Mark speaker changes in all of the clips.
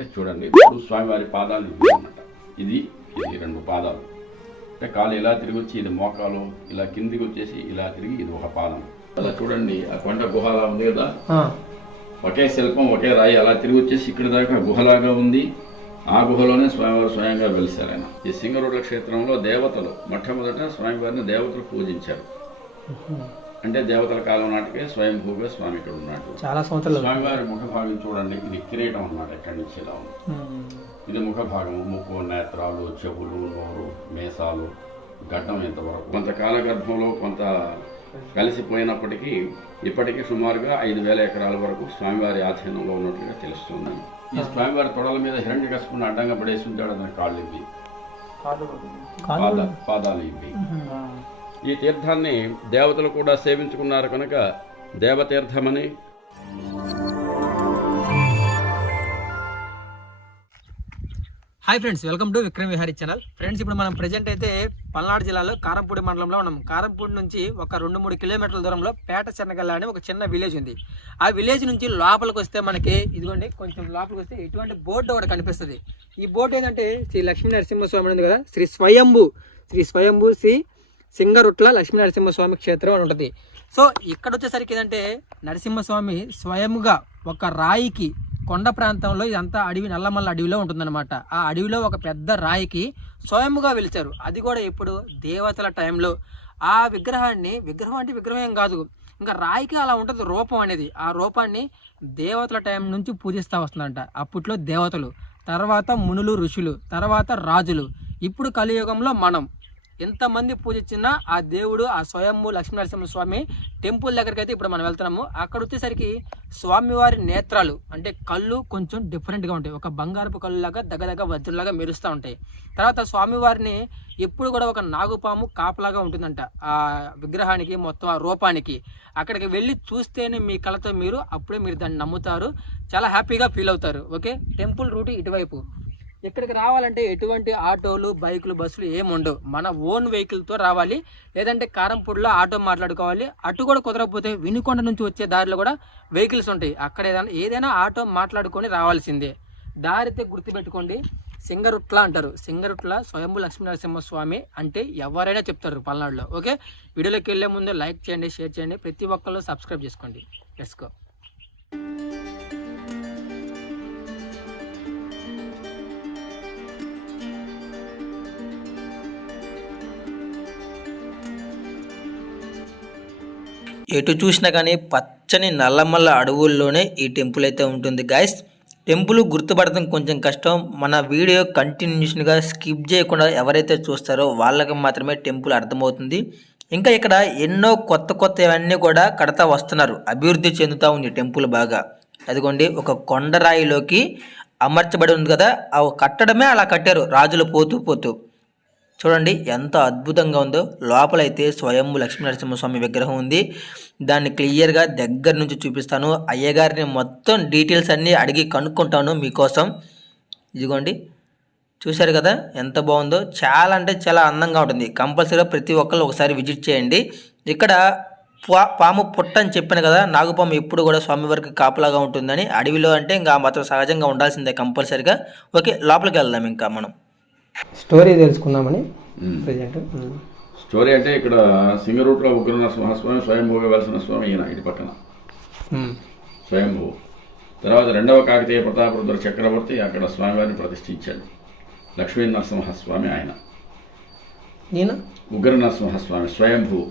Speaker 1: అంటే చూడండి ఇప్పుడు స్వామివారి పాదాలు ఇవి ఇది ఇది రెండు పాదాలు. అంటే కాలు ఇలా తిరిగి వచ్చి ఇది మోకాలు ఇలా కిందికి వచ్చేసి ఇలా తిరిగి ఇది ఒక పాదం. అలా చూడండి ఆ కొండ గుహ అలా ఉంది కదా? ఒకే శిల్పం ఒకే రాయి అలా తిరిగి వచ్చేసి ఇక్కడ దాకా గుహలాగా ఉంది. ఆ గుహలోనే స్వామివారు స్వయంగా వెలిశారు ఆయన. ఈ సింగరుడ్ల క్షేత్రంలో దేవతలు మొట్టమొదట స్వామివారిని దేవతలు పూజించారు. అంటే దేవతల కాలం నాటికే స్వయంభూగా స్వామి ఇక్కడ ఉన్నాడు.
Speaker 2: చాలా సంవత్సరాలు
Speaker 1: స్వామివారి ముఖ భాగం చూడండి ఇది కిరీటం అన్నమాట ఎక్కడి నుంచి ఇలా ఉంది. ఇది ముఖ భాగము ముక్కు నేత్రాలు చెవులు నోరు మేసాలు గడ్డం ఇంతవరకు. కొంతకాల గర్భంలో కొంత కలిసిపోయినప్పటికీ ఇప్పటికీ సుమారుగా ఐదు వేల ఎకరాల వరకు స్వామివారి ఆధీనంలో ఉన్నట్లుగా తెలుస్తుంది. ఈ స్వామివారి తొడల మీద హిరణ్య కసుకుని అడ్డంగా పడేసి ఉంటాడు అతని కాళ్ళు ఇవి పాద పాదాలు ఇవి. ఈ తీర్థాన్ని దేవతలు కూడా సేవించుకున్నారు కనుక దేవతీర్థమని.
Speaker 2: Hi friends welcome to Vikram Vihari channel friends ఇప్పుడు మనం ప్రజెంట్ అయితే పల్నాడు జిల్లాలో కారంపూడి మండలంలో ఉన్నాం. కారంపూడి నుంచి ఒక రెండు మూడు కిలోమీటర్ల దూరంలో పేట చెన్నగల్ల అని ఒక చిన్న విలేజ్ ఉంది. ఆ విలేజ్ నుంచి లోపలికి వస్తే మనకి ఇదిగోండి కొంచెం లోపలికి వస్తే ఎటువంటి బోర్డు ఒకటి కనిపిస్తుంది. ఈ బోర్డు ఏంటంటే శ్రీ లక్ష్మీ నరసింహస్వామి ఉంది కదా శ్రీ స్వయంభు శ్రీ స్వయంభు శ్రీ సింగరుట్ల లక్ష్మీ నరసింహస్వామి క్షేత్రం అని ఉంటుంది. సో ఇక్కడ వచ్చేసరికి ఏంటంటే నరసింహస్వామి స్వయంగా ఒక రాయికి కొండ ప్రాంతంలో ఇదంతా అడవి నల్లమల్ల అడవిలో ఉంటుందన్నమాట. ఆ అడవిలో ఒక పెద్ద రాయికి స్వయంగా వెలిచారు. అది కూడా ఇప్పుడు దేవతల టైంలో. ఆ విగ్రహాన్ని విగ్రహం అంటే విగ్రహం కాదు. ఇంకా రాయికి అలా ఉంటుంది రూపం అనేది. ఆ రూపాన్ని దేవతల టైం నుంచి పూజిస్తూ వస్తుందంట. అప్పట్లో దేవతలు. తర్వాత మునులు ఋషులు. తర్వాత రాజులు. ఇప్పుడు కలియుగంలో మనం. ఎంతమంది పూజించినా ఆ దేవుడు ఆ స్వయంభూ లక్ష్మీనరసింహ స్వామి టెంపుల్ దగ్గరికి అయితే ఇప్పుడు మనం వెళ్తున్నాము. అక్కడ వచ్చేసరికి స్వామివారి నేత్రాలు అంటే కళ్ళు కొంచెం డిఫరెంట్గా ఉంటాయి. ఒక బంగారపు కళ్ళు లాగా వజ్రలాగా మెరుస్తూ ఉంటాయి. తర్వాత స్వామివారిని ఎప్పుడు కూడా ఒక నాగుపాము కాపలాగా ఉంటుందంట. ఆ విగ్రహానికి మొత్తం ఆ రూపానికి. అక్కడికి వెళ్ళి చూస్తేనే మీ కళతో మీరు అప్పుడే మీరు దాన్ని నమ్ముతారు. చాలా హ్యాపీగా ఫీల్ అవుతారు. ఓకే టెంపుల్ రూట్ ఇటువైపు. ఇక్కడికి రావాలంటే ఎటువంటి ఆటోలు బైకులు బస్సులు ఏమి ఉండవు. మన ఓన్ వెహికల్తో రావాలి. లేదంటే కారంపూడిలో ఆటో మాట్లాడుకోవాలి. అటు కూడా కుదరకపోతే వినుకొండ నుంచి వచ్చే దారిలో కూడా వెహికల్స్ ఉంటాయి. అక్కడ ఏదైనా ఏదైనా ఆటో మాట్లాడుకొని రావాల్సిందే. దారితే గుర్తుపెట్టుకోండి. సింగరుట్ల అంటారు. సింగరుట్ల స్వయంభు లక్ష్మీనరసింహ స్వామి అంటే ఎవరైనా చెప్తారు పల్నాడులో. ఓకే? వీడియోలోకి వెళ్ళే ముందు లైక్ చేయండి షేర్ చేయండి. ప్రతి ఒక్కళ్ళు సబ్స్క్రైబ్ చేసుకోండి. లెట్స్ గో ఎటు చూసినా కానీ పచ్చని నల్లమల్ల అడవుల్లోనే ఈ టెంపుల్ అయితే ఉంటుంది గాయస్ టెంపుల్ గుర్తుపడటం కొంచెం కష్టం. మన వీడియో కంటిన్యూషన్గా స్కిప్ చేయకుండా ఎవరైతే చూస్తారో వాళ్ళకి మాత్రమే టెంపుల్ అర్థమవుతుంది. ఇంకా ఇక్కడ ఎన్నో కొత్త కొత్తవన్నీ కూడా కడతా వస్తున్నారు. అభివృద్ధి చెందుతూ ఉంది టెంపుల్ బాగా. అదిగోండి ఒక కొండరాయిలోకి అమర్చబడి ఉంది కదా ఆ కట్టడమే అలా కట్టారు. రాజులు పోతూ పోతూ. చూడండి ఎంత అద్భుతంగా ఉందో. లోపలైతే స్వయంభు లక్ష్మీనరసింహస్వామి విగ్రహం ఉంది. దాన్ని క్లియర్గా దగ్గర నుంచి చూపిస్తాను. అయ్యగారిని మొత్తం డీటెయిల్స్ అన్నీ అడిగి కనుక్కుంటాను మీకోసం. ఇదిగోండి చూశారు కదా ఎంత బాగుందో. చాలా అంటే చాలా అందంగా ఉంటుంది. కంపల్సరీగా ప్రతి ఒక్కరు ఒకసారి విజిట్ చేయండి. ఇక్కడ పా పాము పుట్ట అని చెప్పాను కదా నాగుపాము ఎప్పుడు కూడా స్వామివారికి కాపలాగా ఉంటుందని. అడవిలో అంటే ఇంకా మాత్రం సహజంగా ఉండాల్సిందే కంపల్సరీగా. ఓకే లోపలికి వెళ్దాం ఇంకా మనం. స్టోరీ తెలుసుకుందామని ప్రజెంట్
Speaker 1: స్టోరీ అంటే ఇక్కడ సింగరూట్లో ఉగ్ర నరసింహస్వామి స్వయంభూగా వెలసిన స్వామి ఈయన ఇటు పక్కన. స్వయంభూ. తర్వాత రెండవ కాకతీయ ప్రతాపరుద్ర చక్రవర్తి అక్కడ స్వామివారిని ప్రతిష్ఠించాడు. లక్ష్మీ నరసింహస్వామి ఆయన.
Speaker 2: నేను
Speaker 1: ఉగ్ర నరసింహస్వామి స్వయంభూ.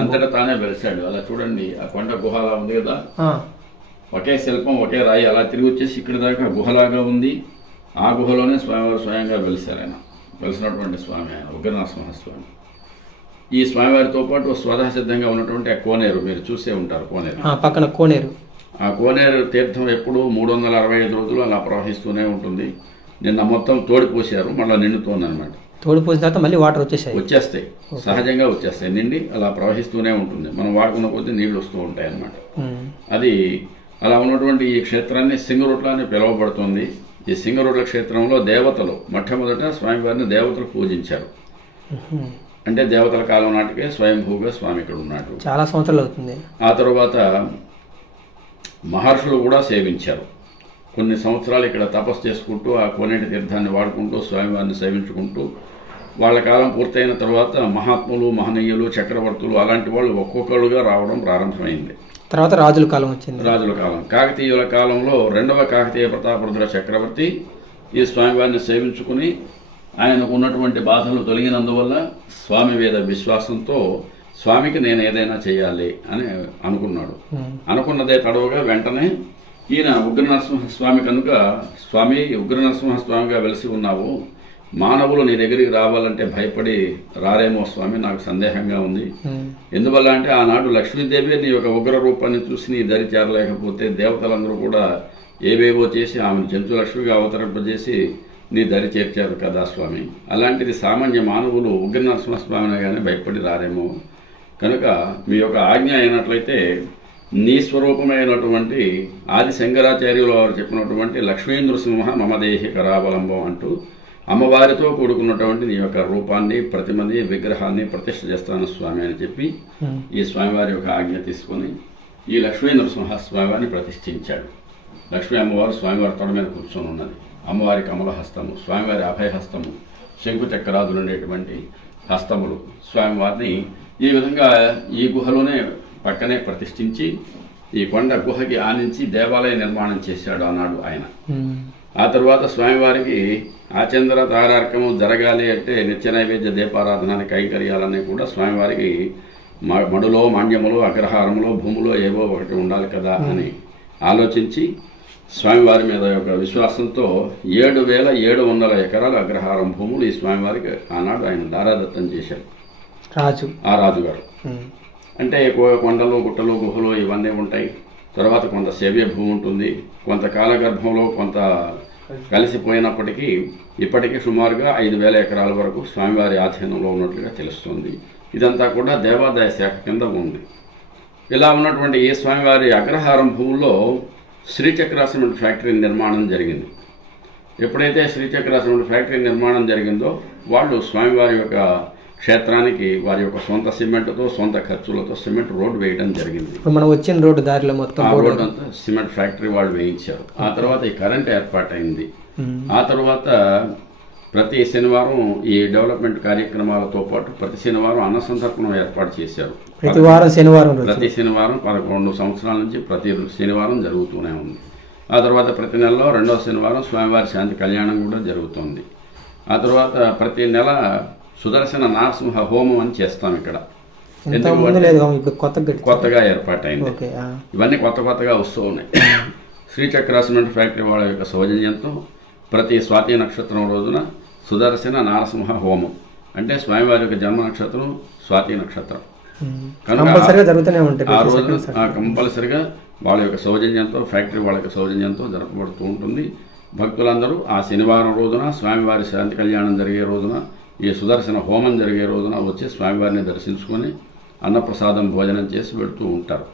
Speaker 1: అంతటా తానే వెలిశాడు. అలా చూడండి ఆ కొండ గుహ అలా ఉంది కదా? ఒకే శిల్పం ఒకే రాయి అలా తిరిగి వచ్చేసి ఇక్కడ దాకా గుహలాగా ఉంది. ఆ గుహలోనే స్వామివారు స్వయంగా వెలిశారు ఆయన. వెలిసినటువంటి స్వామి ఆయన ఉగ్ర నరసింహస్వామి ఈ స్వామివారితో పాటు స్వతः సిద్ధంగా ఉన్నటువంటి ఆ కోనేరు మీరు చూసే ఉంటారు కోనేరు.
Speaker 2: పక్కన కోనేరు.
Speaker 1: ఆ కోనేరు తీర్థం ఎప్పుడు మూడు వందల అరవై ఐదు రోజులు అలా ప్రవహిస్తూనే ఉంటుంది. నిన్న మొత్తం తోడిపోసారు మళ్ళీ నిండుతోంది అనమాట
Speaker 2: తోడు పోసిన తర్వాత మళ్ళీ వాటర్ వచ్చేసాయి.
Speaker 1: వచ్చేస్తాయి. సహజంగా వచ్చేస్తాయి. నిండి అలా ప్రవహిస్తూనే ఉంటుంది. మనం వాడుకున్న కొద్దీ నీళ్ళు వస్తూ ఉంటాయి అన్నమాట అది అలా ఉన్నటువంటి ఈ క్షేత్రాన్ని సింగరుట్ల అని పిలువబడుతుంది. ఈ సింగరుట్ల క్షేత్రంలో దేవతలు మొట్టమొదట స్వామివారిని దేవతలు పూజించారు. అంటే దేవతల కాలం నాటికే స్వయంభూగా స్వామి ఇక్కడ ఉన్నాడు.
Speaker 2: చాలా సంవత్సరాలు అవుతుంది.
Speaker 1: ఆ తరువాత మహర్షులు కూడా సేవించారు. కొన్ని సంవత్సరాలు ఇక్కడ తపస్సు చేసుకుంటూ ఆ కోనేటి తీర్థాన్ని వాడుకుంటూ స్వామివారిని సేవించుకుంటూ వాళ్ళ కాలం పూర్తయిన తర్వాత మహాత్ములు మహనీయులు చక్రవర్తులు అలాంటి వాళ్ళు ఒక్కొక్కరుగా రావడం ప్రారంభమైంది.
Speaker 2: తర్వాత రాజుల కాలం వచ్చింది.
Speaker 1: రాజుల కాలం. కాకతీయుల కాలంలో రెండవ కాకతీయ ప్రతాపరుద్ర చక్రవర్తి ఈ స్వామివారిని సేవించుకుని ఆయనకు ఉన్నటువంటి బాధలు తొలగినందువల్ల స్వామి మీద విశ్వాసంతో స్వామికి నేను ఏదైనా చేయాలి అని అనుకున్నాడు. అనుకున్నదే తడవుగా వెంటనే ఈయన ఉగ్ర నరసింహ స్వామి కనుక స్వామి ఉగ్ర నరసింహ స్వామిగా వెలిసి ఉన్నావు. మానవులు నీ దగ్గరికి రావాలంటే భయపడి రారేమో స్వామి నాకు సందేహంగా ఉంది. ఎందువల్ల అంటే ఆనాడు లక్ష్మీదేవి నీ యొక్క ఉగ్ర రూపాన్ని చూసి నీ దరి చేరలేకపోతే దేవతలందరూ కూడా ఏవేవో చేసి ఆమెను జంతు లక్ష్మిగా అవతరింపజేసి నీ దరి చేర్చారు కదా స్వామి. అలాంటిది సామాన్య మానవులు ఉగ్ర నరసింహస్వామిని కానీ భయపడి రారేమో. కనుక మీ యొక్క ఆజ్ఞ అయినట్లయితే నీ స్వరూపమైనటువంటి ఆది శంకరాచార్యుల వారు చెప్పినటువంటి లక్ష్మీ నృసింహ మమదేహి కరావలంబం అంటూ అమ్మవారితో కూడుకున్నటువంటి నీ యొక్క రూపాన్ని ప్రతిమని విగ్రహాన్ని ప్రతిష్ఠ చేస్తాను స్వామి అని చెప్పి
Speaker 2: ఉమ్.
Speaker 1: ఈ స్వామివారి యొక్క ఆజ్ఞ తీసుకొని ఈ లక్ష్మీ నరసింహ స్వామివారిని ప్రతిష్ఠించాడు లక్ష్మీ అమ్మవారు స్వామివారి తొడ మీద కూర్చొని ఉన్నది అమ్మవారి కమల హస్తము స్వామివారి అభయ హస్తము శంకు చక్రాదులు ఉండేటువంటి హస్తములు స్వామివారిని ఈ విధంగా ఈ గుహలోనే పక్కనే ప్రతిష్ఠించి ఈ కొండ గుహకి ఆనించి దేవాలయ నిర్మాణం చేశాడు ఆనాడు ఆయన
Speaker 2: ఉమ్.
Speaker 1: ఆ తర్వాత స్వామివారికి ఆచంద్ర తారార్కము జరగాలి అంటే నిత్య నైవేద్య దీపారాధనాన్ని కైంకర్యాలన్నీ కూడా స్వామివారికి మడులో మాండ్యములో అగ్రహారములో భూములో ఏవో ఒకటి ఉండాలి కదా అని ఆలోచించి స్వామివారి మీద యొక్క విశ్వాసంతో ఏడు వేల ఏడు వందల ఎకరాల అగ్రహారం భూములు ఈ స్వామివారికి ఆనాడు ఆయన దారాదత్తం చేశారు.
Speaker 2: రాజు.
Speaker 1: ఆ రాజుగారు. అంటే కొండలు గుట్టలు గుహలు ఇవన్నీ ఉంటాయి. తర్వాత కొంత సేవ్య భూమి ఉంటుంది కొంత కాలగర్భంలో కొంత కలిసిపోయినప్పటికీ ఇప్పటికీ సుమారుగా ఐదు వేల ఎకరాల వరకు స్వామివారి ఆధీనంలో ఉన్నట్లుగా తెలుస్తుంది. ఇదంతా కూడా దేవాదాయ శాఖ కింద ఉంది. ఇలా ఉన్నటువంటి ఈ స్వామివారి అగ్రహారం భూముల్లో శ్రీచక్ర సిమెంట్ ఫ్యాక్టరీ నిర్మాణం జరిగింది. ఎప్పుడైతే శ్రీచక్ర సిమెంట్ ఫ్యాక్టరీ నిర్మాణం జరిగిందో వాళ్ళు స్వామివారి యొక్క క్షేత్రానికి వారి యొక్క సొంత సిమెంట్తో సొంత ఖర్చులతో సిమెంట్ రోడ్ వేయడం జరిగింది.
Speaker 2: మనం వచ్చిన రోడ్డు దారిలో మొత్తం రోడ్డు
Speaker 1: రోడ్ అంతా సిమెంట్ ఫ్యాక్టరీ వాళ్ళు వేయించారు. ఆ తర్వాత ఈ కరెంట్ ఏర్పాటైంది. ఆ తర్వాత ప్రతి శనివారం ఈ డెవలప్మెంట్ కార్యక్రమాలతో పాటు ప్రతి శనివారం అన్న సంతర్పణం ఏర్పాటు చేశారు.
Speaker 2: ప్రతి వారం శనివారం
Speaker 1: ప్రతి శనివారం పదకొండు సంవత్సరాల నుంచి ప్రతి శనివారం జరుగుతూనే ఉంది. ఆ తర్వాత ప్రతి నెలలో రెండవ శనివారం స్వామివారి శాంతి కళ్యాణం కూడా జరుగుతుంది. ఆ తర్వాత ప్రతి నెల సుదర్శన నరసింహ హోమం అని చేస్తాం ఇక్కడ. కొత్తగా ఏర్పాటైంది. ఇవన్నీ కొత్త కొత్తగా వస్తూ ఉన్నాయి. శ్రీచక్ర సిమెంట్ ఫ్యాక్టరీ వాళ్ళ యొక్క సౌజన్యంతో ప్రతి స్వాతి నక్షత్రం రోజున సుదర్శన నారసింహ హోమం. అంటే స్వామివారి యొక్క జన్మ నక్షత్రం స్వాతి నక్షత్రం. కనుక
Speaker 2: కంపల్సరీగా జరుగుతూనే ఉంటాయి
Speaker 1: ఆ
Speaker 2: ప్రతి
Speaker 1: రోజు
Speaker 2: సెకండ్
Speaker 1: ఆ కంపల్సరిగా వాళ్ళ యొక్క సౌజన్యంతో ఫ్యాక్టరీ వాళ్ళ యొక్క సౌజన్యంతో జరపబడుతూ ఉంటుంది. భక్తులందరూ ఆ శనివారం రోజున స్వామివారి శాంతి కళ్యాణం జరిగే రోజున ఈ సుదర్శన హోమం జరిగే రోజున వచ్చి స్వామివారిని దర్శించుకొని అన్నప్రసాదం భోజనం చేసి వెళ్తూ ఉంటారు.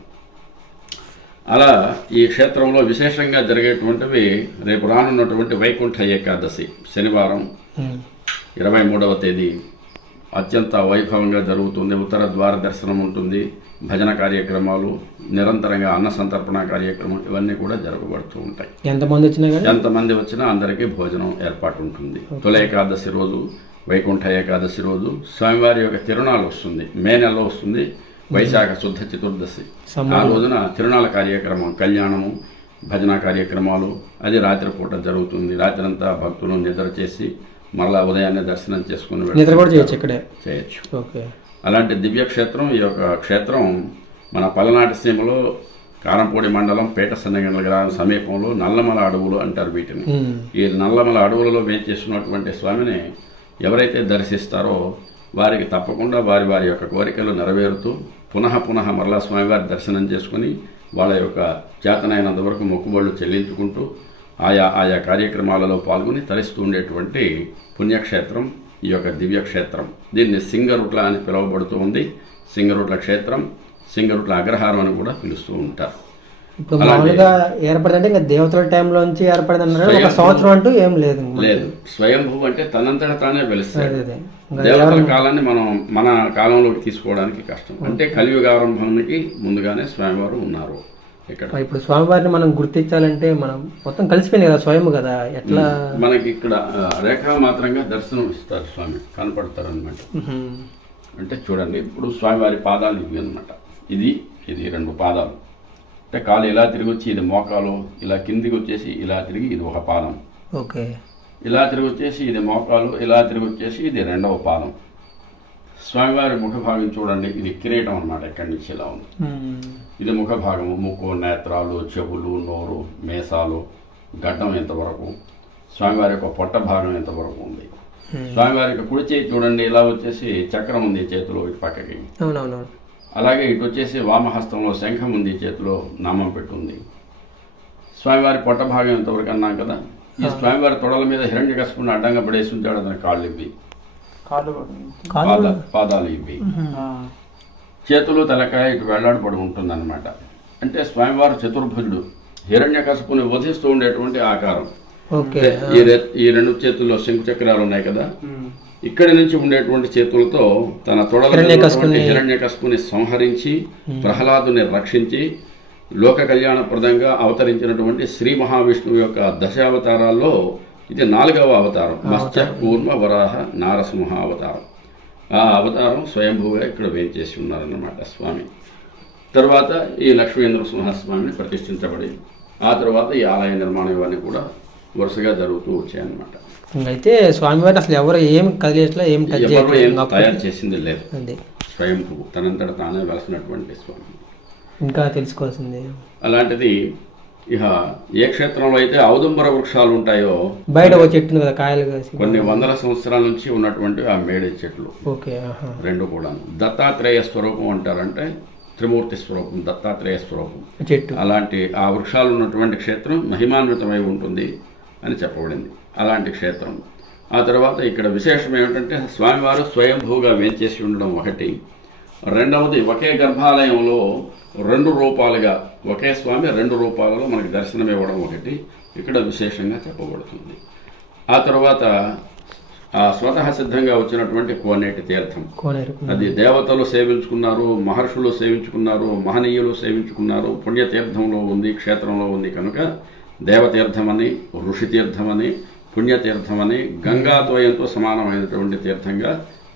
Speaker 1: అలా ఈ క్షేత్రంలో విశేషంగా జరిగేటువంటివి రేపు రానున్నటువంటి వైకుంఠ ఏకాదశి శనివారం
Speaker 2: ఉమ్.
Speaker 1: ఇరవై మూడవ తేదీ. అత్యంత వైభవంగా జరుగుతుంది. ఉత్తర ద్వార దర్శనం ఉంటుంది. భజన కార్యక్రమాలు నిరంతరంగా అన్న సంతర్పణ కార్యక్రమం ఇవన్నీ కూడా జరగబడుతూ ఉంటాయి.
Speaker 2: ఎంతమంది వచ్చినా
Speaker 1: ఎంతమంది వచ్చినా అందరికీ భోజనం ఏర్పాటు ఉంటుంది. తొలి ఏకాదశి రోజు వైకుంఠ ఏకాదశి రోజు స్వామివారి యొక్క తిరునాళ్ళు వస్తుంది. మే నెలలో వస్తుంది. వైశాఖ శుద్ధ చతుర్దశి. ఆ రోజున తిరునాళ్ళ కార్యక్రమం కళ్యాణము భజన కార్యక్రమాలు అది రాత్రిపూట జరుగుతుంది. రాత్రంతా భక్తులు నిద్ర చేసి మరలా ఉదయాన్నే దర్శనం చేసుకుని
Speaker 2: నిద్ర కూడా. చేయొచ్చు ఇక్కడే.
Speaker 1: చేయొచ్చు.
Speaker 2: ఓకే.
Speaker 1: అలాంటి దివ్య క్షేత్రం ఈ యొక్క క్షేత్రం మన పలనాటి సీమలో కారంపూడి మండలం పేట సన్నగండ్ల గ్రామం సమీపంలో నల్లమల అడవులు అంటారు వీటిని. ఈ నల్లమల అడవులలో వేచేస్తున్నటువంటి స్వామిని ఎవరైతే దర్శిస్తారో వారికి తప్పకుండా వారి వారి యొక్క కోరికలు నెరవేరుతూ పునః పునః మరలా స్వామివారి దర్శనం చేసుకుని వాళ్ళ యొక్క చేతనైనంత వరకు మొక్కుబళ్ళు చెల్లించుకుంటూ ఆయా ఆయా కార్యక్రమాలలో పాల్గొని తరిస్తూ ఉండేటువంటి పుణ్యక్షేత్రం ఈ యొక్క దివ్యక్షేత్రం. దీన్ని సింగరుట్ల అని పిలువబడుతూ ఉంది. సింగరుట్ల క్షేత్రం సింగరుట్ల అగ్రహారం అని కూడా పిలుస్తూ ఉంటారు.
Speaker 2: ఇప్పుడు మామూలుగా ఏర్పడిందంటే ఇంకా దేవతల టైంలోంచి ఏర్పడింది అన్నారు ఒక సంవత్సరం అంటూ ఏం లేదు.
Speaker 1: లేదు. స్వయంభూ అంటే తనంతట తానే వెలుస్తాడు. దేవతల కాలాన్ని మనం మన కాలంలోకి తీసుకోవడానికి కష్టం. అంటే కలియుగ ఆరంభానికి ముందుగానే స్వామివారు ఉన్నారు ఇక్కడ.
Speaker 2: ఇప్పుడు స్వామివారిని మనం గుర్తించాలంటే మనం మొత్తం కలిసిపోయింది కదా స్వయం కదా. ఎట్లా
Speaker 1: మనకి ఇక్కడ రేఖా మాత్రంగా దర్శనం ఇస్తారు స్వామి. కనపడతారు అనమాట. అంటే చూడండి ఇప్పుడు స్వామివారి పాదాలు ఇవి అనమాట ఇది ఇది రెండు పాదాలు. అంటే కాలు ఇలా తిరిగి వచ్చి ఇది మోకాలు ఇలా కిందికి వచ్చేసి ఇలా తిరిగి ఇది ఒక పాదం.
Speaker 2: ఓకే.
Speaker 1: ఇలా తిరిగి వచ్చేసి ఇది మోకాలు ఇలా తిరిగి వచ్చేసి ఇది రెండవ పాదం. స్వామివారి ముఖ భాగం చూడండి ఇది కిరీటం అన్నమాట ఇక్కడి నుంచి ఇలా ఉంది. ఇది ముఖ భాగము ముక్కు నేత్రాలు చెవులు నోరు మేసాలు గడ్డం ఎంతవరకు స్వామివారి యొక్క పొట్ట భాగం ఎంతవరకు ఉంది. స్వామివారి యొక్క కుడి చేయి చూడండి ఇలా వచ్చేసి చక్రం ఉంది చేతిలో ఇటు పక్కకి.
Speaker 2: అవునవును
Speaker 1: అలాగే ఇటు వచ్చేసి వామహస్తంలో శంఖం ఉంది చేతిలో నామం పెట్టుంది. స్వామివారి పొట్ట భాగం ఎంతవరకు అన్నాం కదా? ఈ స్వామివారి తొడల మీద హిరణ్య కసుకుని అడ్డంగా పడేసి ఉంచాడు అతని కాళ్ళు ఇవి. పాదాలు ఇవి. చేతులు తలకాయ ఇటు వెళ్ళాడబడి ఉంటుందన్నమాట. అంటే స్వామివారు చతుర్భుజుడు. హిరణ్య కసుపుని వధిస్తూ ఉండేటువంటి ఆకారం. ఈ రెండు చేతుల్లో శంకు చక్రాలు ఉన్నాయి కదా. ఇక్కడి నుంచి ఉండేటువంటి చేతులతో తన తొడల మీద ఉన్నటువంటి హిరణ్యకశిపుని సంహరించి ప్రహ్లాదుని రక్షించి లోక కళ్యాణప్రదంగా అవతరించినటువంటి శ్రీ మహావిష్ణువు యొక్క దశావతారాల్లో ఇది నాలుగవ అవతారం మత్స్య కూర్మ వరాహ నారసింహ అవతారం. ఆ అవతారం స్వయంభూగా ఇక్కడ వేంచేసి ఉన్నారన్నమాట స్వామి. తర్వాత ఈ లక్ష్మీంద్ర సింహస్వామిని ప్రతిష్ఠించబడి ఆ తర్వాత ఈ ఆలయ నిర్మాణం ఇవన్నీ కూడా వరుసగా జరుగుతూ వచ్చాయన్నమాట.
Speaker 2: అయితే స్వామివారి అసలు ఎవరు ఏం కదిలేట్లా ఏం టచ్ చేయట్లేదు.
Speaker 1: తయారు చేసింది లేదు.
Speaker 2: అదే
Speaker 1: స్వయంభూ తనంతట తానే వెలసినటువంటి స్వామి.
Speaker 2: ఇంకా తెలుసుకోవాల్సింది.
Speaker 1: అలాంటిది ఇక ఏ క్షేత్రంలో అయితే ఔదుంబర వృక్షాలు ఉంటాయో
Speaker 2: బయట ఒక చెట్టు కదా కాయలు
Speaker 1: కొన్ని వందల సంవత్సరాల నుంచి ఉన్నటువంటి ఆ మేడే చెట్లు.
Speaker 2: ఓకే.
Speaker 1: రెండు కూడా దత్తాత్రేయ స్వరూపం అంటారంటే త్రిమూర్తి స్వరూపం దత్తాత్రేయ స్వరూపం.
Speaker 2: చెట్టు.
Speaker 1: అలాంటి ఆ వృక్షాలు ఉన్నటువంటి క్షేత్రం మహిమాన్వితమై ఉంటుంది. అని చెప్పబడింది. అలాంటి క్షేత్రం. ఆ తర్వాత ఇక్కడ విశేషం ఏమిటంటే స్వామివారు స్వయంభూగా వేంచేసి ఉండడం ఒకటి. రెండవది ఒకే గర్భాలయంలో రెండు రూపాలుగా ఒకే స్వామి రెండు రూపాలలో మనకి దర్శనం ఇవ్వడం ఒకటి. ఇక్కడ విశేషంగా చెప్పబడుతుంది. ఆ తర్వాత ఆ స్వతహ సిద్ధంగా వచ్చినటువంటి కోనేటి తీర్థం. అది దేవతలు సేవించుకున్నారు మహర్షులు సేవించుకున్నారు మహనీయులు సేవించుకున్నారు పుణ్యతీర్థంలో ఉంది క్షేత్రంలో ఉంది కనుక దేవతీర్థమని ఋషితీర్థమని పుణ్యతీర్థమని గంగాద్వయంతో సమానమైనటువంటి తీర్థంగా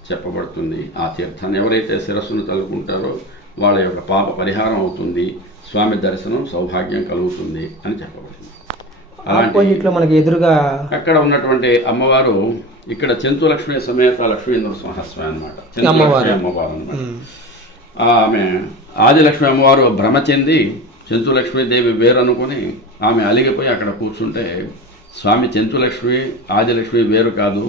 Speaker 1: చెప్పబడుతుంది ఆ తీర్థాన్ని ఎవరైతే శిరస్సును తలుకుంటారో వాళ్ళ యొక్క పాప పరిహారం అవుతుంది స్వామి దర్శనం సౌభాగ్యం కలుగుతుంది అని చెప్పబడింది అలాంటి
Speaker 2: మనకి ఎదురుగా
Speaker 1: అక్కడ ఉన్నటువంటి అమ్మవారు ఇక్కడ చెంతు లక్ష్మీ సమేత లక్ష్మీంద్ర సింహస్వామి అనమాట
Speaker 2: అమ్మవారు.
Speaker 1: అమ్మవారు అన్నమాట
Speaker 2: ఉమ్.
Speaker 1: ఆమె ఆదిలక్ష్మి అమ్మవారు భ్రమ చెంది చెంతు లక్ష్మీదేవి వేరనుకుని ఆమె అలిగిపోయి అక్కడ కూర్చుంటే స్వామి చెంతు లక్ష్మి ఆదిలక్ష్మి వేరు కాదు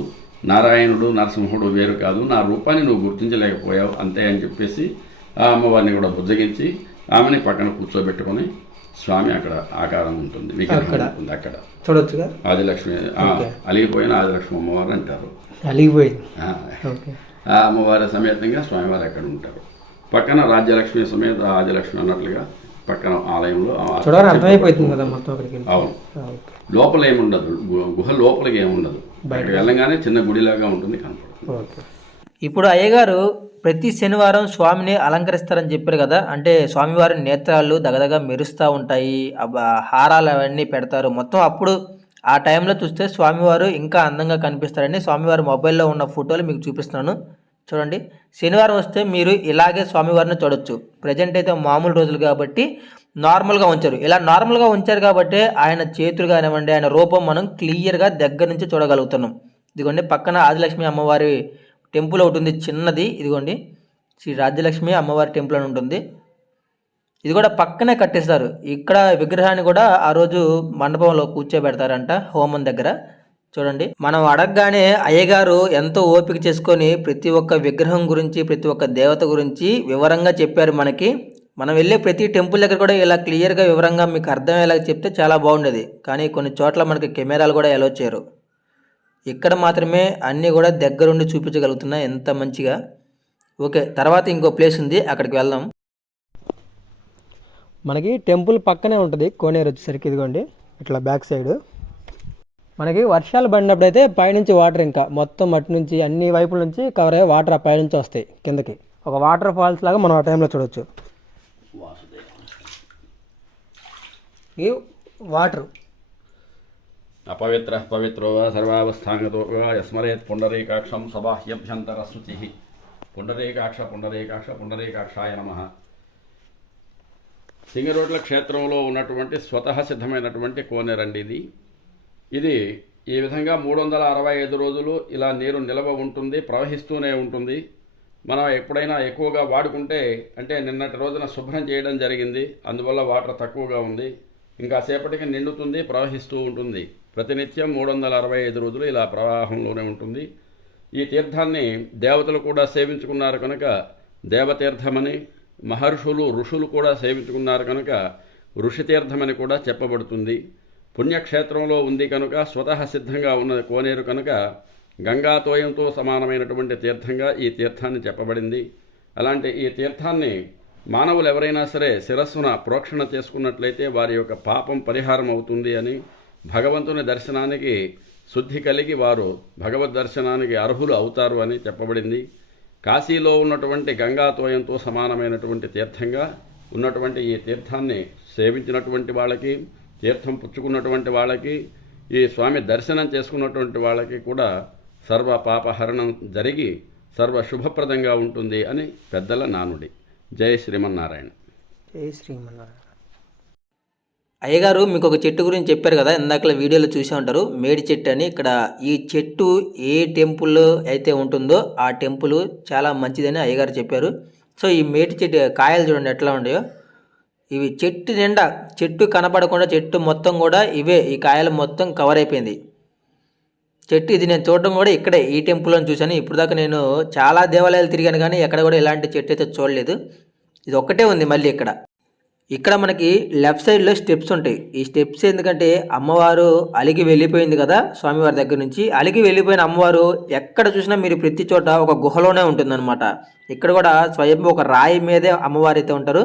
Speaker 1: నారాయణుడు నరసింహుడు వేరు కాదు నా రూపాన్ని నువ్వు గుర్తించలేకపోయావు అంతే అని చెప్పేసి ఆ అమ్మవారిని కూడా బుజ్జగించి ఆమెని పక్కన కూర్చోబెట్టుకొని స్వామి అక్కడ ఆకారం ఉంటుంది. ఉంటుంది అక్కడ.
Speaker 2: చూడొచ్చుగా?
Speaker 1: ఆదిలక్ష్మి. అలిగిపోయిన ఆదిలక్ష్మి అమ్మవారు అంటారు.
Speaker 2: అలిగిపోయింది.
Speaker 1: ఆ అమ్మవారి సమేతంగా స్వామివారు అక్కడ ఉంటారు. పక్కన రాజ్యలక్ష్మి సమేత ఆదిలక్ష్మి అన్నట్లుగా పక్కన ఆలయంలో
Speaker 2: అర్థమైపోతుంది కదా మొత్తం అక్కడికి.
Speaker 1: అవును. లోపల ఏముండదు. గుహ లోపలికి ఏముండదు.
Speaker 2: బయట.
Speaker 1: వెళ్ళగానే చిన్న గుడిలాగా ఉంటుంది కనపడుతుంది.
Speaker 2: ఓకే.
Speaker 3: ఇప్పుడు అయ్యగారు ప్రతి శనివారం స్వామిని అలంకరిస్తారని చెప్పారు కదా అంటే స్వామివారి నేత్రాలు దగదగ మెరుస్తూ ఉంటాయి హారాలు అవన్నీ పెడతారు. మొత్తం అప్పుడు ఆ టైంలో చూస్తే స్వామివారు ఇంకా అందంగా కనిపిస్తారని స్వామివారి మొబైల్లో ఉన్న ఫోటోలు మీకు చూపిస్తున్నాను. చూడండి. శనివారం వస్తే మీరు ఇలాగే స్వామివారిని చూడొచ్చు. ప్రజెంట్ అయితే మామూలు రోజులు కాబట్టి నార్మల్గా ఉంచారు. ఇలా నార్మల్గా ఉంచారు కాబట్టి ఆయన చేతులు కానివ్వండి ఆయన రూపం మనం క్లియర్గా దగ్గర నుంచి చూడగలుగుతున్నాం. ఇదిగోండి పక్కన ఆదిలక్ష్మి అమ్మవారి టెంపుల్ ఒకటి ఉంది చిన్నది. ఇదిగోండి శ్రీ రాజ్యలక్ష్మి అమ్మవారి టెంపుల్ అని ఉంటుంది. ఇది కూడా పక్కనే కట్టేస్తారు ఇక్కడ విగ్రహాన్ని కూడా ఆ రోజు మండపంలో కూర్చోబెడతారంట హోమం దగ్గర. చూడండి. మనం అడగగానే అయ్యగారు ఎంతో ఓపిక చేసుకొని ప్రతి ఒక్క విగ్రహం గురించి ప్రతి ఒక్క దేవత గురించి వివరంగా చెప్పారు మనకి. మనం వెళ్ళే ప్రతి టెంపుల్ దగ్గర కూడా ఇలా క్లియర్గా వివరంగా మీకు అర్థమయ్యేలా చెప్తే చాలా బాగుండేది. కానీ కొన్ని చోట్ల మనకి కెమెరాలు కూడా ఎలా వచ్చారు ఇక్కడ మాత్రమే అన్నీ కూడా దగ్గరుండి చూపించగలుగుతున్నా ఎంత మంచిగా. ఓకే తర్వాత ఇంకో ప్లేస్ ఉంది. అక్కడికి వెళ్దాం.
Speaker 2: మనకి టెంపుల్ పక్కనే ఉంటుంది. కోనేరు వచ్చేసరికి ఇదిగోండి. ఇట్లా బ్యాక్ సైడ్. మనకి వర్షాలు పడినప్పుడు అయితే పైనుంచి వాటర్ ఇంకా. మొత్తం అటు నుంచి అన్ని వైపుల నుంచి కవర్ అయ్యే వాటర్ ఆ పైనుంచి వస్తాయి కిందకి. ఒక వాటర్ ఫాల్స్ లాగా మనం ఆ టైంలో చూడొచ్చు. ఈ వాటర్
Speaker 1: అపవిత్ర పవిత్రో సర్వావస్థాంగతో వా యస్మరేత్ పుండరీకాక్షం సబాహ్యభ్యంతర శృతి పుండరీకాక్ష పుండరీకాక్ష పుండరీకాక్షాయ నమ. సింగరోడ్ల క్షేత్రంలో ఉన్నటువంటి స్వతహ సిద్ధమైనటువంటి కోనేరండి ఇది ఇది ఈ విధంగా మూడు వందల అరవై ఐదు రోజులు ఇలా నీరు నిల్వ ఉంటుంది ప్రవహిస్తూనే ఉంటుంది. మనం ఎప్పుడైనా ఎక్కువగా వాడుకుంటే అంటే నిన్నటి రోజున శుభ్రం చేయడం జరిగింది అందువల్ల వాటర్ తక్కువగా ఉంది. ఇంకా సేపటికి నిండుతుంది ప్రవహిస్తూ ఉంటుంది. ప్రతినిత్యం మూడు వందల అరవై ఐదు రోజులు ఇలా ప్రవాహంలోనే ఉంటుంది. ఈ తీర్థాన్ని దేవతలు కూడా సేవించుకున్నారు కనుక దేవతీర్థమని మహర్షులు ఋషులు కూడా సేవించుకున్నారు కనుక ఋషితీర్థమని కూడా చెప్పబడుతుంది. పుణ్యక్షేత్రంలో ఉంది కనుక స్వతః సిద్ధంగా ఉన్నది కోనేరు కనుక గంగాతోయంతో సమానమైనటువంటి తీర్థంగా ఈ తీర్థాన్ని చెప్పబడింది. అలాంటి ఈ తీర్థాన్ని మానవులు ఎవరైనా సరే శిరస్సున ప్రోక్షణ చేసుకున్నట్లయితే వారి యొక్క పాపం పరిహారం అవుతుంది అని భగవంతుని దర్శనానికి శుద్ధి కలిగి వారు భగవద్ దర్శనానికి అర్హులు అవుతారు అని చెప్పబడింది. కాశీలో ఉన్నటువంటి గంగాతోయంతో సమానమైనటువంటి తీర్థంగా ఉన్నటువంటి ఈ తీర్థాన్ని సేవించినటువంటి వాళ్ళకి తీర్థం పుచ్చుకున్నటువంటి వాళ్ళకి ఈ స్వామి దర్శనం చేసుకున్నటువంటి వాళ్ళకి కూడా సర్వ పాపహరణం జరిగి సర్వ శుభప్రదంగా ఉంటుంది అని పెద్దల నానుడి. జై శ్రీమన్నారాయణ.
Speaker 2: జై శ్రీమన్నారాయణ.
Speaker 3: అయ్యగారు మీకు ఒక చెట్టు గురించి చెప్పారు కదా ఇందాకల వీడియోలో చూసే ఉంటారు. మేడి చెట్టు అని ఇక్కడ ఈ చెట్టు ఏ టెంపుల్ అయితే ఉంటుందో ఆ టెంపుల్ చాలా మంచిదని అయ్యగారు చెప్పారు. సో ఈ మేడి చెట్టు కాయలు చూడండి ఎట్లా ఉన్నాయో. ఇవి చెట్టు నిండా చెట్టు కనపడకుండా చెట్టు మొత్తం కూడా ఇవే. ఈ కాయలు మొత్తం కవర్ అయిపోయింది. చెట్టు ఇది నేను చూడడం కూడా ఇక్కడే ఈ టెంపుల్లో చూశాను. ఇప్పుడు దాకా నేను చాలా దేవాలయాలు తిరిగాను కానీ ఎక్కడ కూడా ఇలాంటి చెట్టు అయితే చూడలేదు. ఇది ఒక్కటే ఉంది మళ్ళీ ఇక్కడ. ఇక్కడ మనకి లెఫ్ట్ సైడ్లో స్టెప్స్ ఉంటాయి. ఈ స్టెప్స్ ఎందుకంటే అమ్మవారు అలిగి వెళ్ళిపోయింది కదా స్వామివారి దగ్గర నుంచి. అలిగి వెళ్ళిపోయిన అమ్మవారు ఎక్కడ చూసినా మీరు ప్రతి చోట ఒక గుహలోనే ఉంటుందన్నమాట. ఇక్కడ కూడా స్వయం ఒక రాయి మీదే అమ్మవారు అయితే ఉంటారు.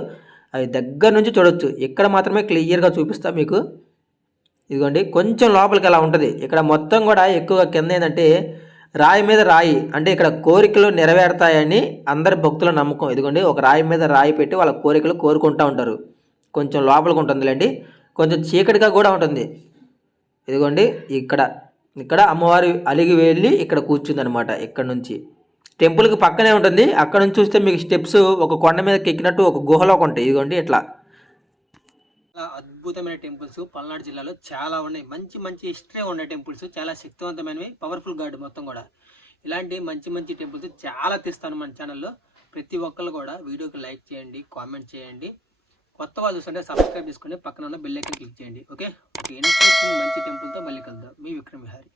Speaker 3: అవి దగ్గర నుంచి చూడొచ్చు. ఇక్కడ మాత్రమే క్లియర్గా చూపిస్తా మీకు. ఇదిగోండి కొంచెం లోపలికి అలా ఉంటుంది. ఇక్కడ మొత్తం కూడా ఎక్కువగా కింద ఏంటంటే రాయి మీద రాయి అంటే ఇక్కడ కోరికలు నెరవేరుతాయని అందరి భక్తుల నమ్మకం. ఇదిగోండి ఒక రాయి మీద రాయి పెట్టి వాళ్ళ కోరికలు కోరుకుంటూ ఉంటారు. కొంచెం లోపలికి ఉంటుందిలేండి. కొంచెం చీకటిగా కూడా ఉంటుంది. ఇదిగోండి ఇక్కడ ఇక్కడ అమ్మవారి అలిగి వెళ్ళి ఇక్కడ కూర్చుందనమాట ఇక్కడ నుంచి. టెంపుల్కి పక్కనే ఉంటుంది. అక్కడ నుంచి చూస్తే మీకు స్టెప్స్ ఒక కొండ మీదకి ఎక్కినట్టు ఒక గుహలోకి ఉంటాయి. ఇదిగోండి ఇట్లా.
Speaker 2: అద్భుతమైన టెంపుల్స్ పల్నాడు జిల్లాలో చాలా ఉన్నాయి. మంచి మంచి హిస్టరీ ఉన్న టెంపుల్స్ చాలా శక్తివంతమైనవి పవర్ఫుల్ గాడ్ మొత్తం కూడా. ఇలాంటి మంచి మంచి టెంపుల్స్ చాలా తీస్తాను మన ఛానల్లో. ప్రతి ఒక్కరు కూడా వీడియోకి లైక్ చేయండి కామెంట్ చేయండి. కొత్త వాళ్ళు చూస్తుంటే సబ్స్క్రైబ్ చేసుకుని పక్కన ఉన్న బెల్ ఐకన్ క్లిక్ చేయండి. ఓకే? ఇంట్రెస్టింగ్ మంచి టెంపుల్తో మళ్ళీ కలుద్దాం. మీ విక్రమ్ విహారీ.